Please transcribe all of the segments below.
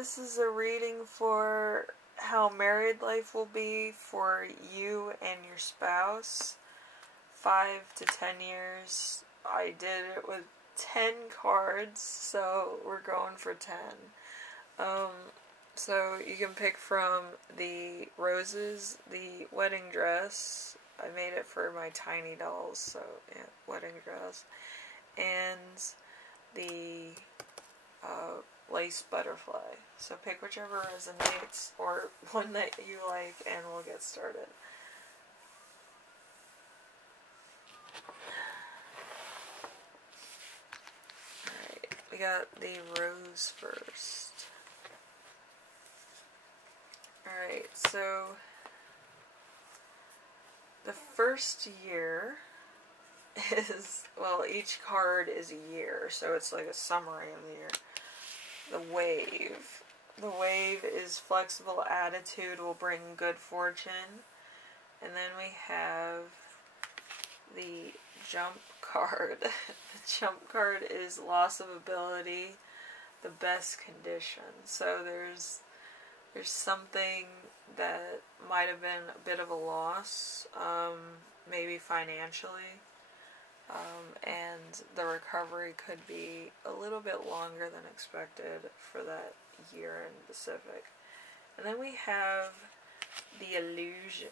this is a reading for how married life will be for you and your spouse. 5 to 10 years. I did it with 10 cards, so we're going for 10. So you can pick from the roses, the wedding dress. I made it for my tiny dolls, so yeah, wedding dress. And the lace butterfly. So pick whichever resonates or one that you like, and we'll get started. Alright, we got the rose first. Alright, so the first year is, well, each card is a year, so it's like a summary of the year. The wave. The wave is flexible attitude will bring good fortune. And then we have the jump card. The jump card is loss of ability, the best condition. So there's something that might have been a bit of a loss, maybe financially. And the recovery could be a little bit longer than expected for that year in Pacific. And then we have the illusion.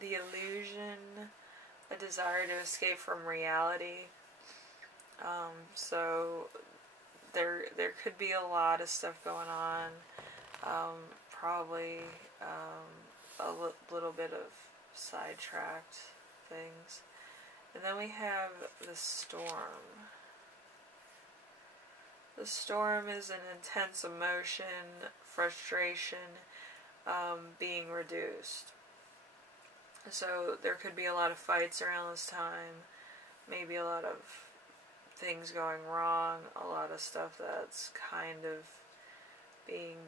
The illusion, a desire to escape from reality. So there could be a lot of stuff going on. Probably a little bit of sidetracked things. And then we have the storm. The storm is an intense emotion, frustration, being reduced. So there could be a lot of fights around this time, maybe a lot of things going wrong, a lot of stuff that's kind of being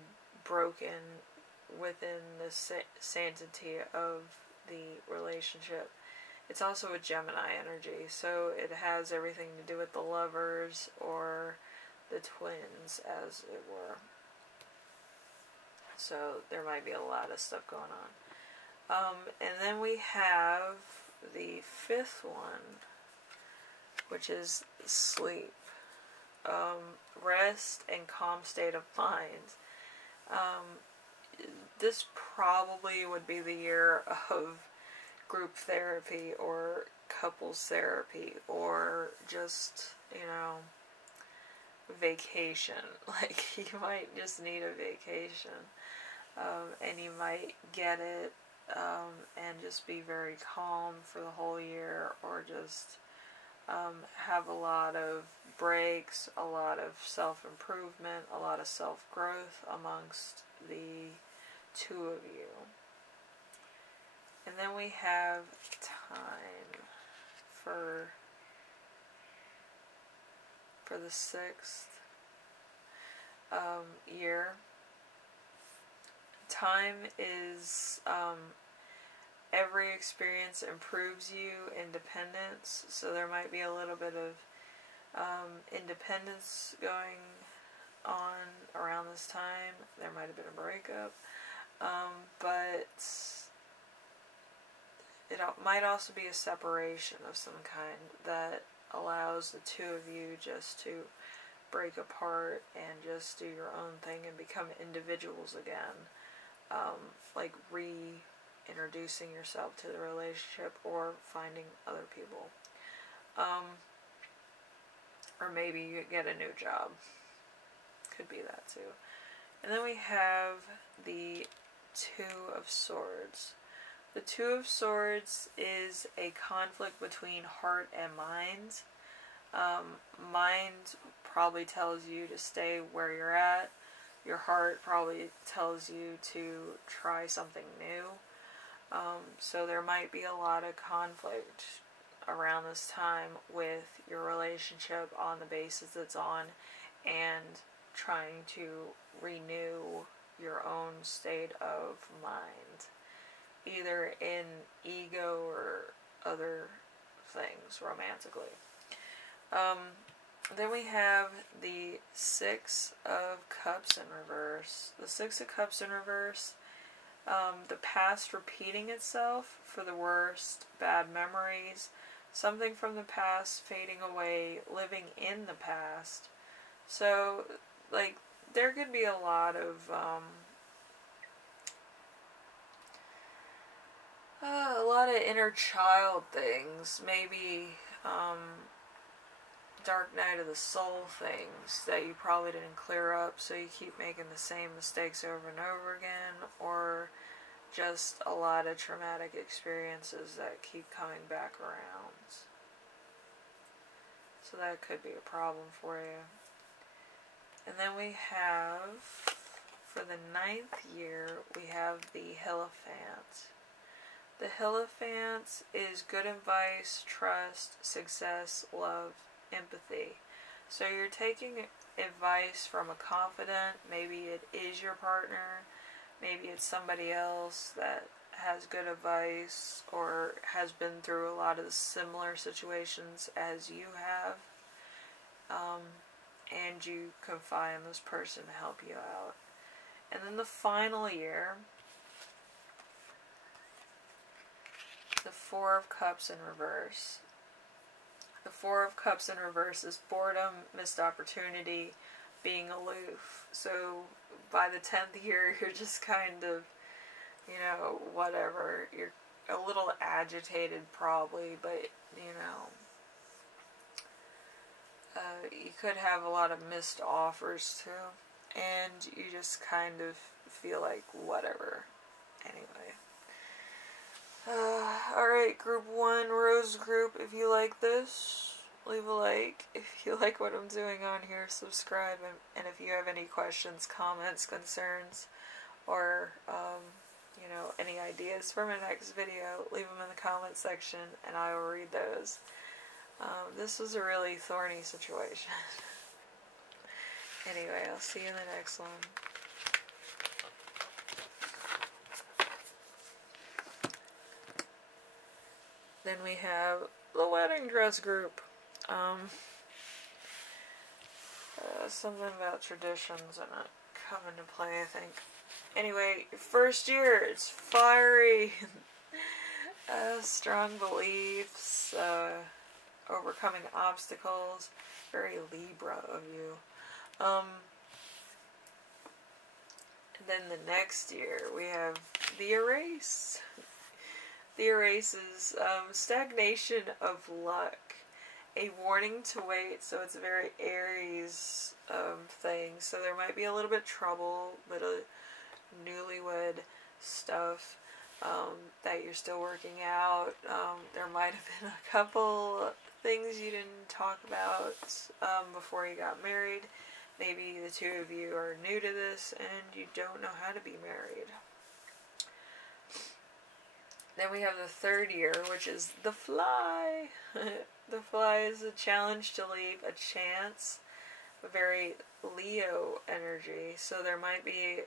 broken within the sanctity of the relationship. It's also a Gemini energy, so it has everything to do with the lovers or the twins, as it were. So there might be a lot of stuff going on. And then we have the 5th one, which is sleep. Rest and calm state of mind. This probably would be the year of group therapy or couples therapy or just, you know, vacation. Like, you might just need a vacation, and you might get it and just be very calm for the whole year, or just have a lot of breaks, a lot of self-improvement, a lot of self-growth amongst the two of you. And then we have time for the 6th year. Time is every experience improves you, independence. So there might be a little bit of independence going on around this time. There might have been a breakup, but it might also be a separation of some kind that allows the two of you just to break apart and just do your own thing and become individuals again. Like reintroducing yourself to the relationship or finding other people. Or maybe you get a new job. Could be that too. And then we have the 2 of Swords. The 2 of Swords is a conflict between heart and mind. Mind probably tells you to stay where you're at. Your heart probably tells you to try something new. So there might be a lot of conflict around this time with your relationship on the basis it's on, and trying to renew your own state of mind, either in ego or other things romantically. Then we have the Six of Cups in reverse. The Six of Cups in reverse, the past repeating itself for the worst, bad memories, something from the past fading away, living in the past. So, like, there could be a lot of, inner child things. Maybe, dark night of the soul things that you probably didn't clear up, so you keep making the same mistakes over and over again, or just a lot of traumatic experiences that keep coming back around. So that could be a problem for you. And then we have, for the 9th year, we have the Hierophant. The Hierophant is good advice, trust, success, love, empathy. So you're taking advice from a confidant. Maybe it is your partner. Maybe it's somebody else that has good advice or has been through a lot of similar situations as you have. And you confide in this person to help you out. And then the final year, the Four of Cups in reverse. The Four of Cups in reverse is boredom, missed opportunity, being aloof. So by the 10th year, you're just kind of, you know, whatever. You're a little agitated probably, but, you know, you could have a lot of missed offers too. And you just kind of feel like whatever. Anyway. Alright, group 1, Rose group, if you like this, leave a like. If you like what I'm doing on here, subscribe. And if you have any questions, comments, concerns, or, you know, any ideas for my next video, leave them in the comment section and I will read those. This was a really thorny situation. Anyway, I'll see you in the next one. Then we have the wedding dress group. Something about traditions and it come into play, I think. Anyway, first year, it's fiery. Strong beliefs, overcoming obstacles. Very Libra of you. And then the next year, we have the Erase. The Erase is stagnation of luck. A warning to wait, so it's a very Aries thing. So there might be a little bit of trouble, bit of newlywed stuff that you're still working out. There might have been a couple things you didn't talk about before you got married. Maybe the two of you are new to this and you don't know how to be married. Then we have the third year, which is the Fly. The Fly is a challenge to leave a chance, a very Leo energy. So there might be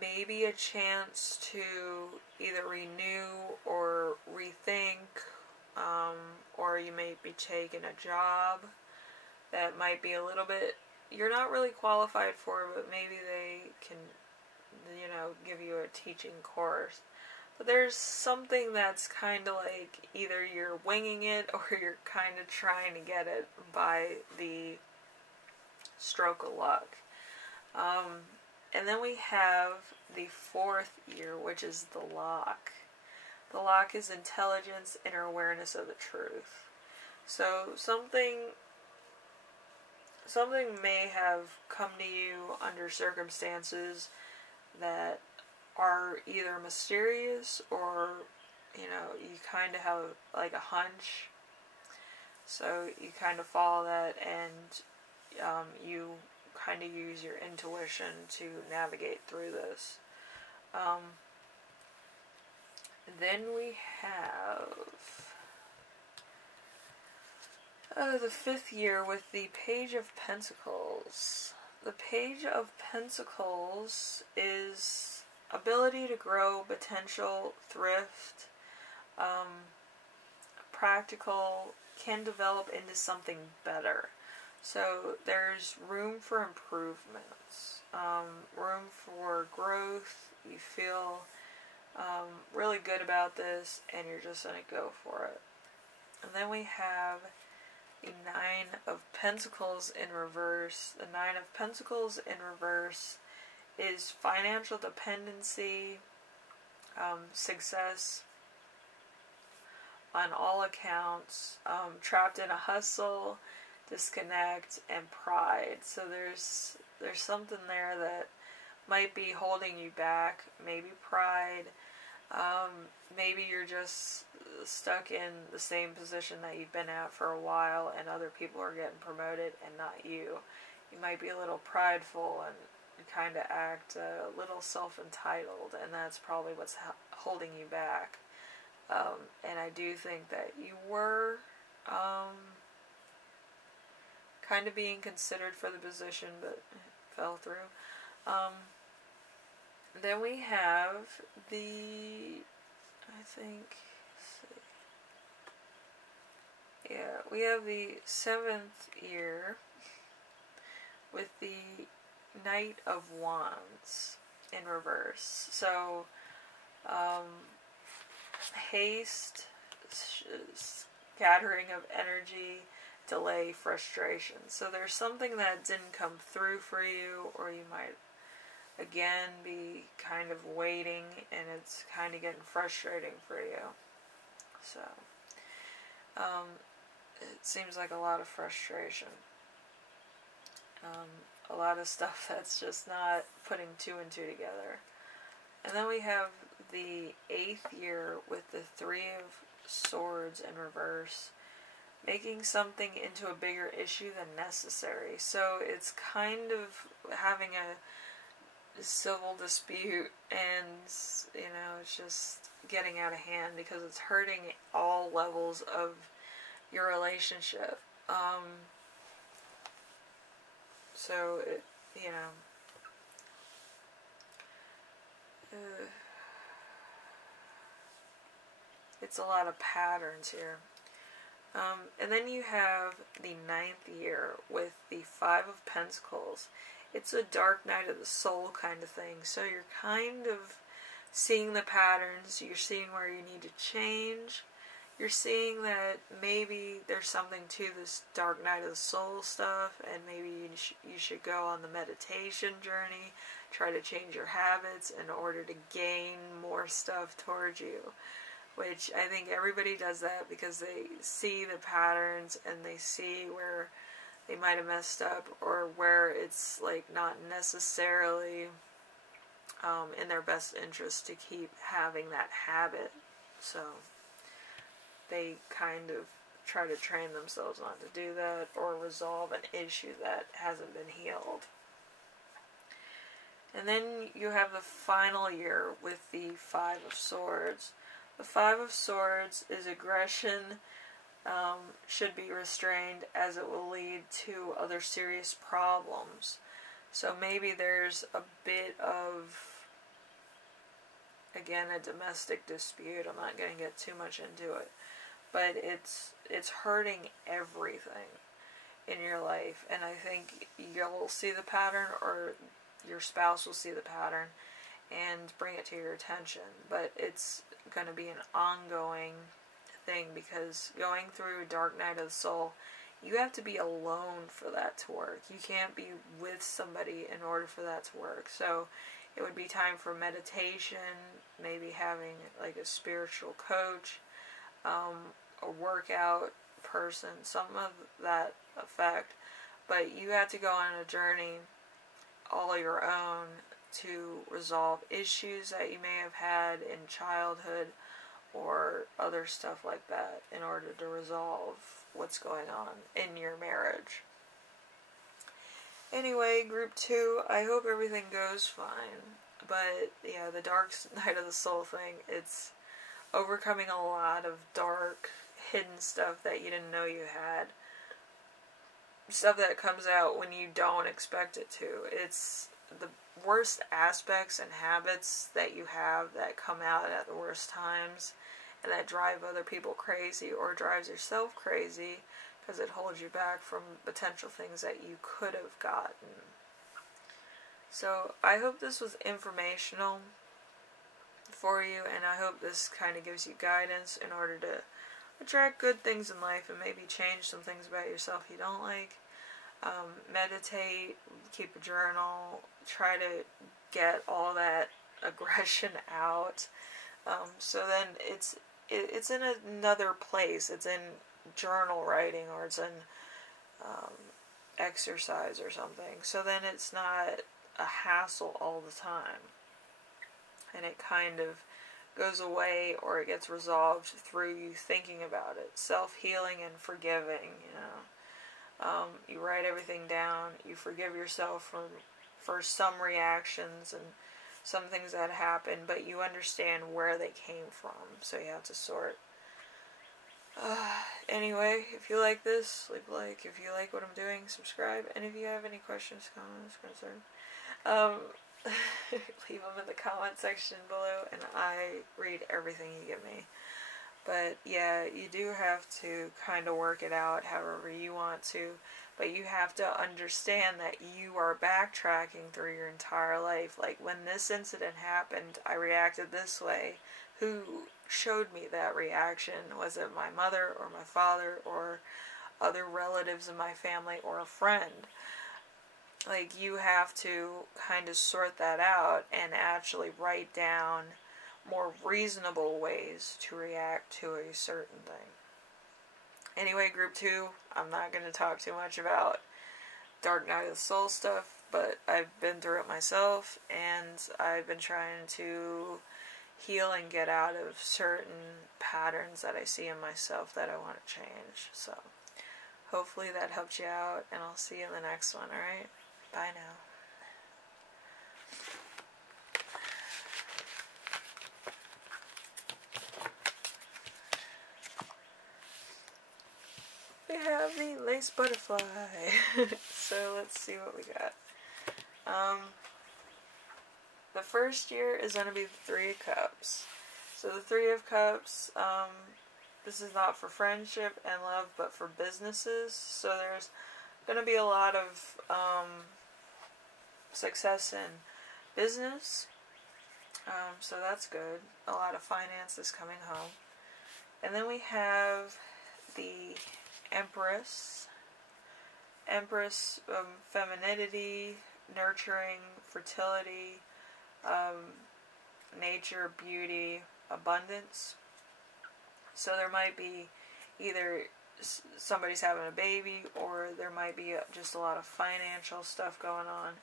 maybe a chance to either renew or rethink, or you may be taking a job that might be a little bit, you're not really qualified for, but maybe they can, you know, give you a teaching course. But there's something that's kind of like either you're winging it or you're kind of trying to get it by the stroke of luck. And then we have the fourth year, which is the Lock. The Lock is intelligence, inner awareness of the truth. So something may have come to you under circumstances that are either mysterious or, you know, you kind of have like a hunch. So you kind of follow that and you kind of use your intuition to navigate through this. Then we have the fifth year with the Page of Pentacles. The Page of Pentacles is ability to grow, potential, thrift, practical can develop into something better. So there's room for improvements, room for growth. You feel really good about this, and you're just going to go for it. And then we have the Nine of Pentacles in reverse. The Nine of Pentacles in reverse is financial dependency, success on all accounts, trapped in a hustle, disconnect, and pride. So there's something there that might be holding you back. Maybe pride. Maybe you're just stuck in the same position that you've been at for a while, and other people are getting promoted and not you. You might be a little prideful and kind of act a little self-entitled, and that's probably what's holding you back. And I do think that you were kind of being considered for the position, but it fell through. Then we have the, we have the 7th year with the Knight of Wands in reverse. So, haste, scattering of energy, delay, frustration. So there's something that didn't come through for you, or you might again be kind of waiting, and it's kind of getting frustrating for you. So it seems like a lot of frustration, a lot of stuff that's just not putting 2 and 2 together. And then we have the 8th year with the 3 of Swords in reverse, making something into a bigger issue than necessary. So it's kind of having a civil dispute, and it's just getting out of hand because it's hurting all levels of your relationship. So it, it's a lot of patterns here. And then you have the 9th year with the 5 of Pentacles. It's a dark night of the soul kind of thing. So you're kind of seeing the patterns. You're seeing where you need to change. You're seeing that maybe there's something to this dark night of the soul stuff, and maybe you should go on the meditation journey, try to change your habits in order to gain more stuff towards you. Which I think everybody does that because they see the patterns and they see where they might have messed up, or where it's like not necessarily in their best interest to keep having that habit. So they kind of try to train themselves not to do that, or resolve an issue that hasn't been healed. And then you have the final year with the 5 of Swords. The 5 of Swords is aggression, should be restrained, as it will lead to other serious problems. So maybe there's a bit of, again, a domestic dispute. I'm not going to get too much into it. But it's hurting everything in your life. And I think you'll see the pattern, or your spouse will see the pattern and bring it to your attention. But it's going to be an ongoing thing, because going through Dark Night of the Soul, you have to be alone for that to work. You can't be with somebody in order for that to work. So it would be time for meditation, maybe having like a spiritual coach, a workout person, something of that effect. But you have to go on a journey all your own to resolve issues that you may have had in childhood or other stuff like that, in order to resolve what's going on in your marriage. Anyway, group 2, I hope everything goes fine. But yeah, the Dark Night of the Soul thing, it's overcoming a lot of dark, hidden stuff that you didn't know you had. Stuff that comes out when you don't expect it to. It's the worst aspects and habits that you have that come out at the worst times. and that drive other people crazy or drives yourself crazy because it holds you back from potential things that you could have gotten. So I hope this was informational for you, and I hope this kind of gives you guidance in order to attract good things in life and maybe change some things about yourself you don't like. Meditate, keep a journal, try to get all that aggression out. So then it's in another place. It's in journal writing, or it's in exercise or something. So then it's not a hassle all the time, and it kind of goes away, or it gets resolved through you thinking about it. Self-healing and forgiving, you write everything down, you forgive yourself for some reactions and some things that happen, but you understand where they came from, so you have to sort. Anyway, if you like this, leave a like. If you like what I'm doing, subscribe. And if you have any questions, comments, concerns, leave them in the comment section below, and I read everything you give me. But yeah, you do have to kind of work it out however you want to, but you have to understand that you are backtracking through your entire life. Like, when this incident happened, I reacted this way. Who showed me that reaction? Was it my mother or my father or other relatives in my family or a friend? Like, you have to kind of sort that out and actually write down more reasonable ways to react to a certain thing. Anyway, group 2, I'm not going to talk too much about Dark Night of the Soul stuff, but I've been through it myself, and I've been trying to heal and get out of certain patterns that I see in myself that I want to change. So, hopefully that helped you out, and I'll see you in the next one, alright? Bye now. We have the lace butterfly. So let's see what we got. The first year is going to be the Three of Cups. So the Three of Cups, this is not for friendship and love, but for businesses. So there's going to be a lot of success in business. So that's good. A lot of finances coming home. And then we have the Empress. Empress, femininity, nurturing, fertility, nature, beauty, abundance. So there might be either somebody's having a baby, or there might be just a lot of financial stuff going on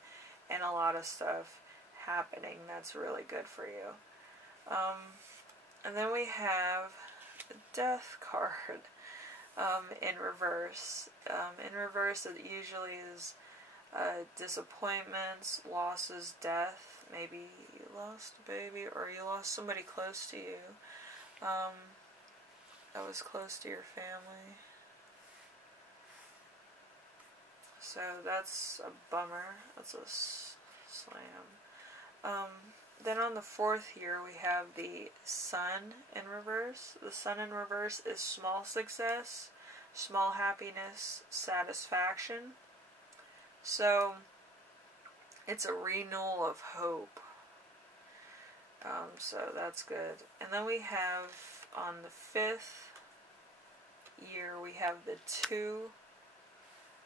and a lot of stuff happening that's really good for you. And then we have the Death card in reverse. In reverse, it usually is disappointments, losses, death. Maybe you lost a baby, or you lost somebody close to you that was close to your family. So that's a bummer. That's a slam. Then on the 4th year, we have the Sun in reverse. The Sun in reverse is small success, small happiness, satisfaction. So it's a renewal of hope. So that's good. And then we have, on the 5th year, we have the Two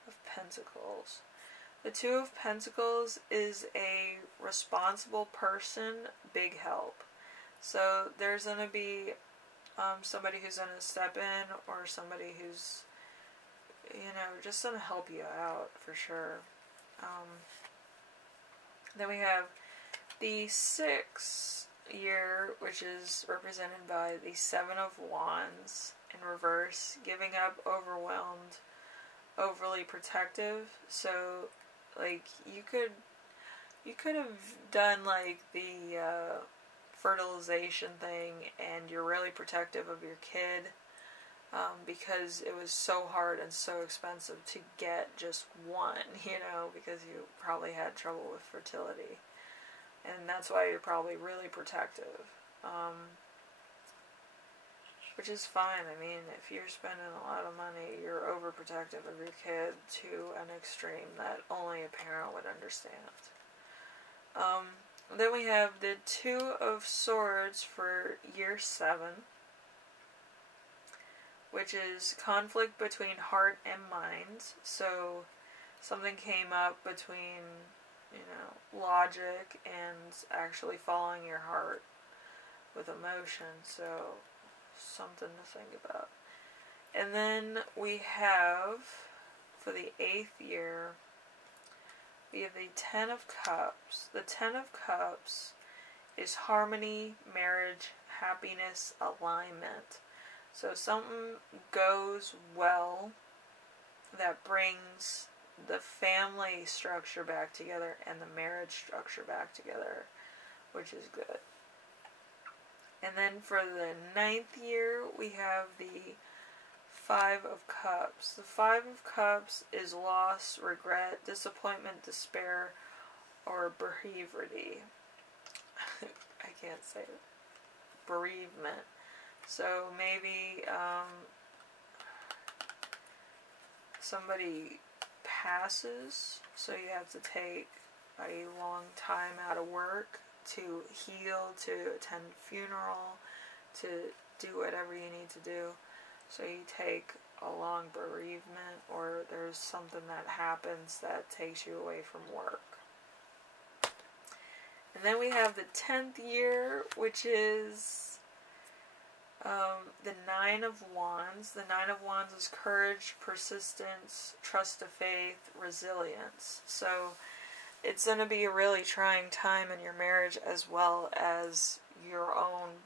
of Pentacles. The Two of Pentacles is a responsible person, big help. So there's going to be somebody who's going to step in, or somebody who's, just going to help you out for sure. Then we have the 6th year, which is represented by the Seven of Wands in reverse, giving up, overwhelmed, overly protective. So, like, you could have done like the fertilization thing, and you're really protective of your kid because it was so hard and so expensive to get just one, because you probably had trouble with fertility, and that's why you're probably really protective. which is fine. I mean, if you're spending a lot of money, you're overprotective of your kid to an extreme that only a parent would understand. Then we have the Two of Swords for year 7, which is conflict between heart and mind. So something came up between, logic and actually following your heart with emotion. So something to think about. And then we have, for the 8th year, we have the Ten of Cups. The Ten of Cups is harmony, marriage, happiness, alignment. So something goes well that brings the family structure back together and the marriage structure back together, which is good. And then for the 9th year, we have the Five of Cups. The Five of Cups is loss, regret, disappointment, despair, or bereavement. I can't say it. Bereavement. So maybe somebody passes, so you have to take a long time out of work to heal, to attend a funeral, to do whatever you need to do. So you take a long bereavement, or there's something that happens that takes you away from work. And then we have the 10th year, which is the Nine of Wands. The Nine of Wands is courage, persistence, trust of faith, resilience. So it's going to be a really trying time in your marriage, as well as your own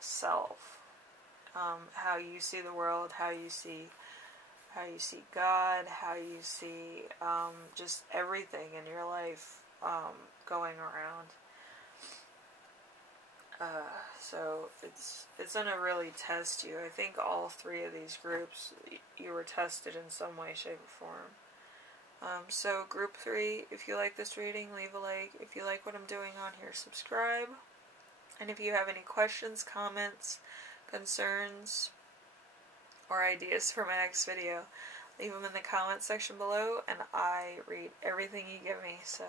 self. How you see the world, how you see God, how you see just everything in your life going around. So it's going to really test you. I think all 3 of these groups, you were tested in some way, shape, or form. So group 3, if you like this reading, leave a like. If you like what I'm doing on here, subscribe. And if you have any questions, comments, concerns, or ideas for my next video, leave them in the comment section below, and I read everything you give me. So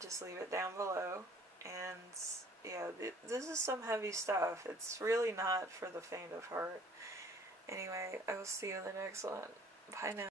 just leave it down below. And yeah, this is some heavy stuff. It's really not for the faint of heart. Anyway, I will see you in the next one. Bye now.